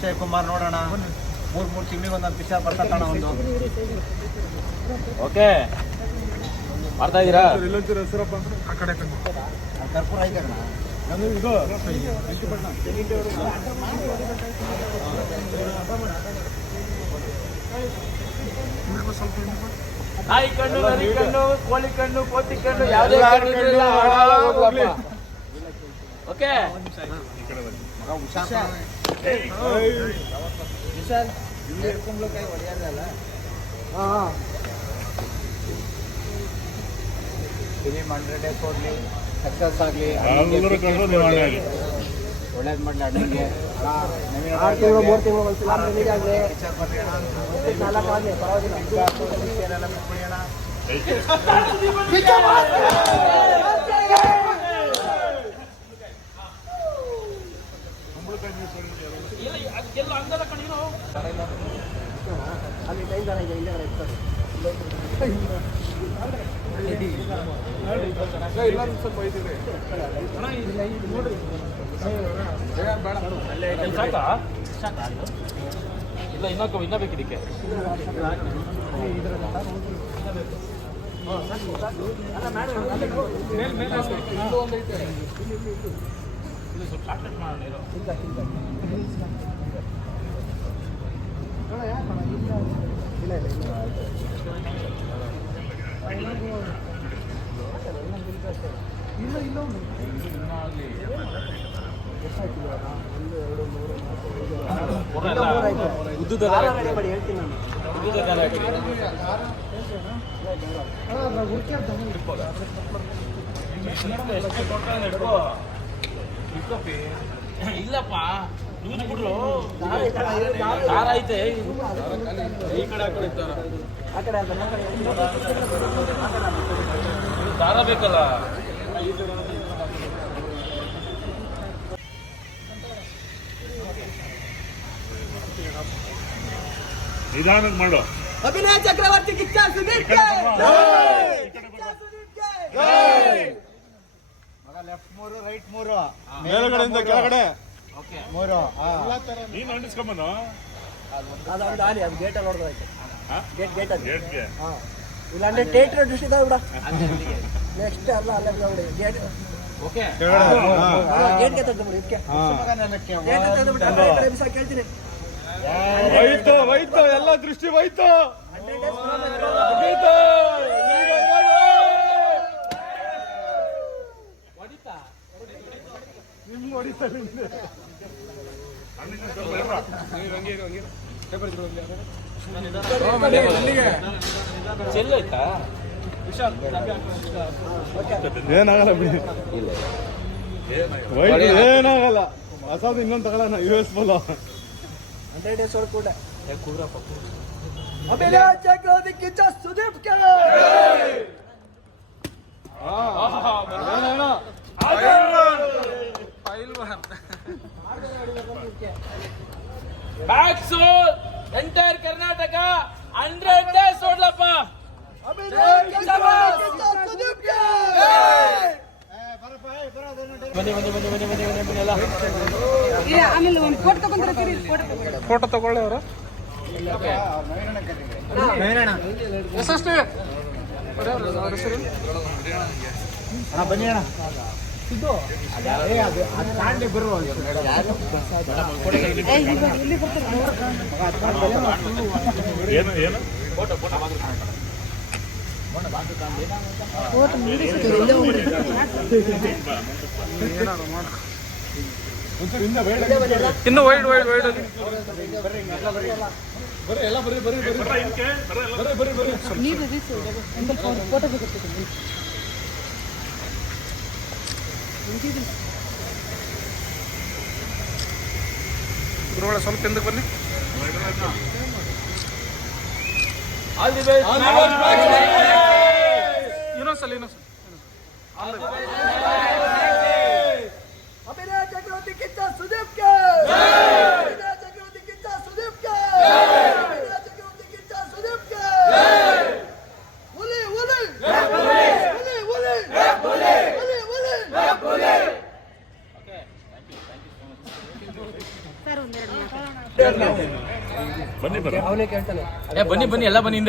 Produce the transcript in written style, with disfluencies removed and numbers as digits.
ಅಕ್ಷಯ್ ಕುಮಾರ್ ನೋಡೋಣ. 3 ತಿಂಗಳಿಗೆ ಒಂದೊಂದು ಪಿಕ್ಚರ್ ಬರ್ತಾಣ ಒಂದು. ಓಕೆ ಮಾಡ್ತಾ ಇದ್ದೀರಾ? ಆ ಕಡೆ ಕರ್ಪೂರ ಐತೆ ಇದು ನಾಯಿ ಕಣ್ಣು, ನರಿ ಕಣ್ಣು, ಕೋಳಿ ಕಣ್ಣು, ಕೋತಿ ಕಣ್ಣು, ಯಾವುದೇ ಕಣ್ಣು. ಓಕೆ ವಿಶಾಲ್ ಕುಂಬಳಕಾಯಿ ಹೊಡೆಯೋದಲ್ಲ. ಫಿಲಿಮ್ 100 days ಹೋಗ್ಲಿ, ಸಕ್ಸಸ್ ಆಗಲಿ, ಒಳ್ಳೇದು ಮಾಡಲಿ ಅಣ್ಣನಿಗೆ. 6 ತಿಂಗಳು 3 ತಿಂಗಳು ಒಂದು ಫಿಲಮ್ ರಿಲೀಸ್ ಆಗಲಿ, ಪಿಕ್ಚರ್ ಬರೆಯೋಣ, ಅಲ್ಲಿ ಟೈಮ್ ಜನ ಇದೆ, ಹಿಂದೆ ಇರ್ತಾರೆ. ಎಲ್ಲರೂ ಸ್ವಲ್ಪ ಇದ್ದೀರಿ ನೋಡ್ರಿ. ಇಲ್ಲ ಇನ್ನೂ ಬೇಕಿದ್ದಕ್ಕೆ. ಇಲ್ಲಪ್ಪ ಯೂಸ್ ಬಿಡ್ರು ದಾರ ಐತೆ ಈ ಕಡೆ ದಾರ ಬೇಕಲ್ಲ. ನಿಧಾನಕ್ಕೆ ಮಾಡು. ಅಭಿನಯ ಚಕ್ರವರ್ತಿ ಕಿಚ್ಚ ಸುದೀಪ್ ಲೆಫ್ಟ್ 3 ರೈಟ್ 3 ಮೇಲ್ಗಡೆಯಿಂದ ಕೆಳಗಡೆ 3. ನೀನು ಅಂಟಿಸ್ಕೊಂಬನು ಅದೊಂದು ಆಲಿ ಅದು ಗೇಟಲ್ಲಿ ಹೊಡೆದೋಯ್ತು. ಗೇಟ್ ಅದು ಗೇಟ್ಗೆ ಇಲ್ಲಾಂದ್ರೆ ಥಿಯೇಟರ್ ಡಿಶ್ ಇದಾವೆ ಬಿಡ. ನೆಕ್ಸ್ಟ್ ಅಲ್ಲ ಅಲ್ಲೇ ಬಿಡ ಗೇಟ್. ಓಕೆ ಗೇಟ್ಗೆ ತಂದು ಬಿಡಿ. ಇದಕ್ಕೆ ಕೇಳ್ತೀನಿ. ಹೋಯ್ತು ಎಲ್ಲ ದೃಷ್ಟಿ ಹೋಯ್ತು. ನಿಮ್ಗೆ ಹೊಡಿತಾ ಚೆಲ್ಲೋಯ್ತಾ? ಏನಾಗಲ್ಲ ಬಿಡಿ, ಏನಾಗಲ್ಲ. ಹೊಸದು ಇನ್ನೊಂದು ತಗೊಳ್ಳೋಣ, US ಫುಲ್ 100 days ಒಳಗೆ ಕೂಡ ಅಭಿನಯ ಚಕ್ರವರ್ತಿ ಕಿಚ್ಚ ಸುದೀಪ್ ಬ್ಯಾಕ್ ಸೋಲ್ ಎಂಟೈರ್ ಕರ್ನಾಟಕ 100 days ಓಡ್ಲಪ್ಪ. ಬನ್ನಿ ಎಲ್ಲ ಆಮೇಲೆ ಒಂದು ಫೋಟೋ ತಗೊಂಡ್ರೆ ಫೋಟೋ ತಗೊಳ್ಳಿ ಅವರು. ಬನ್ನಿ ಅಣ್ಣ. ಇದು ತಾಂಡಿ ಬರುವ ಏನು ಇನ್ನು ವೈಡ್ ಫೋಟೋ ಸಿಗುತ್ತೆ. ಗುರುಗಳ ಸ್ವಲ್ಪ ಹಿಂದಕ್ಕೆ ಬನ್ನಿ. All the best. ಇನ್ನೊಂದ್ಸಲ ಅಭಿನಯ ಚಕ್ರವರ್ತಿ ಕಿಚ್ಚ ಸುದೀಪ್ ಸರ್ ಒಂದೆರಡು ಅವನೇ ಕೇಳ್ತಾನೆ ಬನ್ನಿ ಎಲ್ಲ ಬನ್ನಿ ಹಿಂದೆ